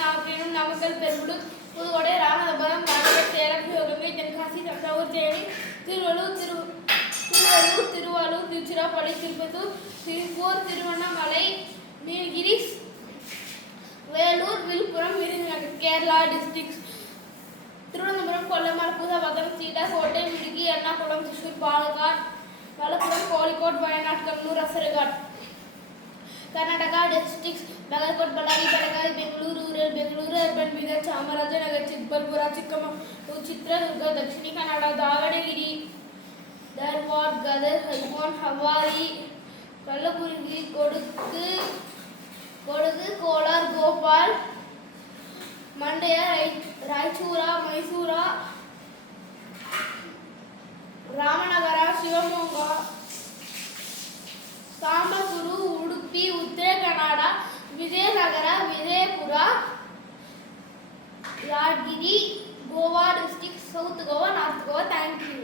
Nagapattinam, Namakkal, Perambalur, Pudukkottai, Ramanathapuram, Ramanathapuram, Salem, Sivaganga, Tenkasi, Thanjavur, Theni, Tiruvallur, Tiruvarur, Tiruchirappalli, Tirupattur, Tiruppur, Tiruvannamalai, Nilgiris, Vellore, Viluppuram, Virudhunagar. Kerala districts: Thiruvananthapuram, Kollam, பூதபாகம், சீடா, Kottayam, Idukki, Ernakulam, Thrissur, Palakkad, Malappuram, Kozhikode, Wayanad, Kannur, Kasaragod. Karnataka districts: Bagalkot, Ballari, Belagavi, Bengaluru rural, Bengaluru urban, Bidar, Chamarajanagar, Chikkaballapur, Chikkamagaluru, Chitradurga, Dakshina Kannada, Davanagere, Dharwad, Gadag, ಹೈಮೋನ್, ಹವಾರಿ, Kalaburagi, Kodagu, Kolar, Gopal, Mandya, Raichur, Mysuru, Ramanagara, Shivamogga, ಸಾಂಬಾರು, Udupi, Uttara Kannada, Vijayanagara, Vijayapura, Yadgir, Goa district, south Goa, north Goa. Thank you.